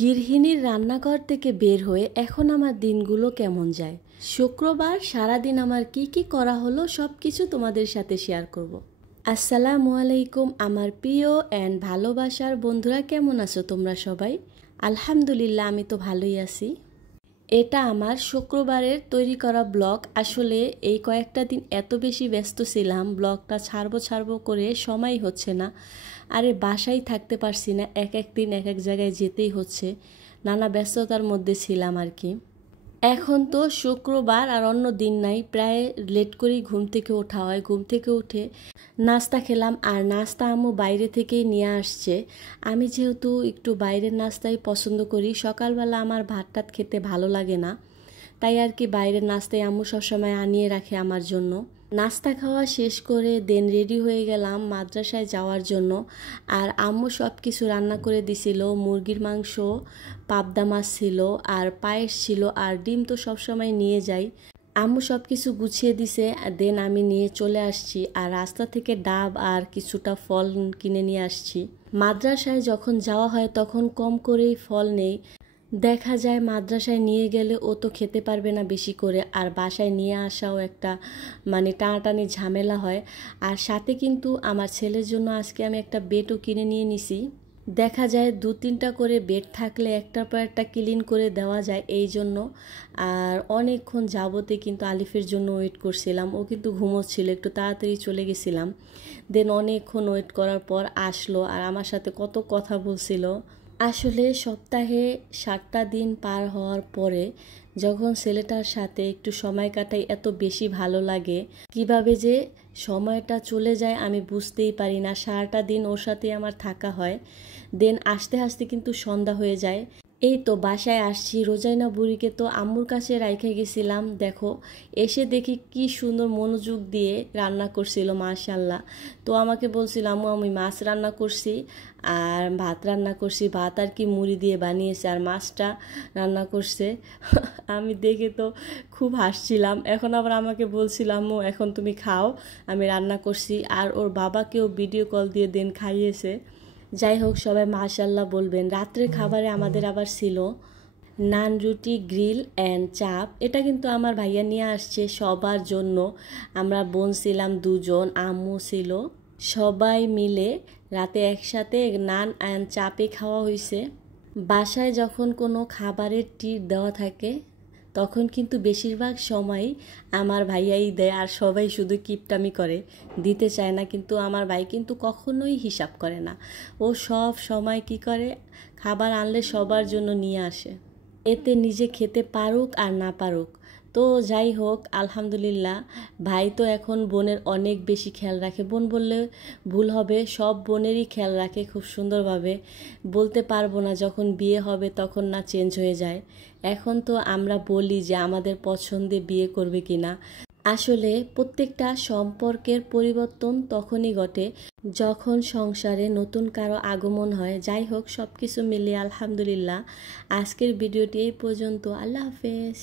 গৃহিণীর রান্নাঘর থেকে বের হয়ে এখন আমার দিনগুলো কেমন যায়। শুক্রবার সারাদিন আমার কি কি করা হলো সব কিছু তোমাদের সাথে শেয়ার করব। আসসালামু আলাইকুম আমার প্রিয় অ্যান্ড ভালোবাসার বন্ধুরা, কেমন আছো তোমরা সবাই? আলহামদুলিল্লাহ, আমি তো ভালোই আছি। এটা আমার শুক্রবারের তৈরি করা ব্লগ। আসলে এই কয়েকটা দিন এত বেশি ব্যস্ত ছিলাম, ব্লগটা ছাড়বো করে সময় হচ্ছে না। আরে বাসায় থাকতে পারছি না, এক এক দিন এক এক জায়গায় যেতেই হচ্ছে, নানা ব্যস্ততার মধ্যে ছিলাম আর কি। এখন তো শুক্রবার আর অন্য দিন নাই, প্রায় লেট করেই ঘুম থেকে ওঠা হয়। ঘুম থেকে উঠে নাস্তা খেলাম, আর নাস্তা আম্মু বাইরে থেকেই নিয়ে আসছে। আমি যেহেতু একটু বাইরের নাস্তাই পছন্দ করি, সকালবেলা আমার ভাত টাত খেতে ভালো লাগে না, তাই আর কি বাইরের নাস্তায় আম্মু সবসময় আনিয়ে রাখে আমার জন্য। নাস্তা খাওয়া শেষ করে দেন রেডি হয়ে গেলাম মাদ্রাসায় যাওয়ার জন্য। আর আম্মু সব কিছু রান্না করে দিছিল, মুরগির মাংস, পাবদা মাছ ছিল, আর পায়েস ছিল, আর ডিম তো সবসময় নিয়ে যাই। আম্মু সব কিছু গুছিয়ে দিছে, দেন আমি নিয়ে চলে আসছি। আর রাস্তা থেকে ডাব আর কিছুটা ফল কিনে নিয়ে আসছি। মাদ্রাসায় যখন যাওয়া হয় তখন কম করেই ফল নেই। দেখা যায় মাদ্রাসায় নিয়ে গেলে ও তো খেতে পারবে না বেশি করে, আর বাসায় নিয়ে আসাও একটা টানাটানি ঝামেলা হয়। আর সাথে কিন্তু আমার ছেলের জন্য আজকে আমি একটা বেডও কিনে নিয়ে নিছি। দেখা যায় 2-3টা করে বেড থাকলে একটার পর একটা ক্লিন করে দেওয়া যায়, এই জন্য। আর অনেকক্ষণ যাবতে কিন্তু আলিফের জন্য ওয়েট করছিলাম, ও কিন্তু ঘুমোচ্ছিল, একটু তাড়াতাড়ি চলে গেছিলাম। দেন অনেকক্ষণ ওয়েট করার পর আসলো, আর আমার সাথে কত কথা বলছিল। আসলে সপ্তাহে 7টা দিন পার হওয়ার পরে যখন ছেলেটার সাথে একটু সময় কাটাই এত বেশি ভালো লাগে। কিভাবে যে সময়টা চলে যায় আমি বুঝতেই পারি না। সারাটা দিন ওর সাথে আমার থাকা হয়। দেন আস্তে আস্তে কিন্তু সন্ধ্যা হয়ে যায়। এই তো বাসায় আসছি। রোজাইনা বুড়িকে তো আম্মুর কাছে রাইখে গেছিলাম, দেখো এসে দেখি কি সুন্দর মনোযোগ দিয়ে রান্না করছিল, মাশাল্লাহ। তো আমাকে বলছিল আম্মু আমি মাছ রান্না করছি আর ভাত রান্না করছি, ভাত আর কি মুড়ি দিয়ে বানিয়েছে, আর মাছটা রান্না করছে। আমি দেখে তো খুব হাসছিলাম। এখন আবার আমাকে বলছিলাম আম্মু এখন তুমি খাও, আমি রান্না করছি। আর ওর বাবাকেও ভিডিও কল দিয়ে দেন খাইয়েছে। যাই হোক, সবাই মাশাল্লাহ বলবেন। রাত্রের খাবারে আমাদের আবার ছিল নান, রুটি, গ্রিল অ্যান্ড চাপ। এটা কিন্তু আমার ভাইয়া নিয়ে আসছে সবার জন্য। আমরা বোন ছিলাম 2জন, আম্মু ছিল, সবাই মিলে রাতে একসাথে নান অ্যান্ড চাপে খাওয়া হয়েছে। বাসায় যখন কোনো খাবারের ট্রিট দেওয়া থাকে তখন কিন্তু বেশিরভাগ সময় আমার ভাইয়াই দেয়, আর সবাই শুধু কিপটামি করে, দিতে চায় না। কিন্তু আমার ভাই কিন্তু কখনোই হিসাব করে না, ও সব সময় কি করে, খাবার আনলে সবার জন্য নিয়ে আসে, এতে নিজে খেতে পারুক আর না পারুক। তো যাই হোক, আলহামদুলিল্লাহ, ভাই তো এখন বোনের অনেক বেশি খেয়াল রাখে। বোন বললে ভুল হবে, সব বোনেরই খেয়াল রাখে খুব সুন্দরভাবে। বলতে পারবো না যখন বিয়ে হবে তখন না চেঞ্জ হয়ে যায়। এখন তো আমরা বলি যে আমাদের পছন্দে বিয়ে করবে কিনা। আসলে প্রত্যেকটা সম্পর্কের পরিবর্তন তখনই ঘটে যখন সংসারে নতুন কারো আগমন হয়। যাই হোক, সব কিছু মিলিয়ে আলহামদুলিল্লাহ, আজকের ভিডিওটি এই পর্যন্ত। আল্লাহ হাফেজ।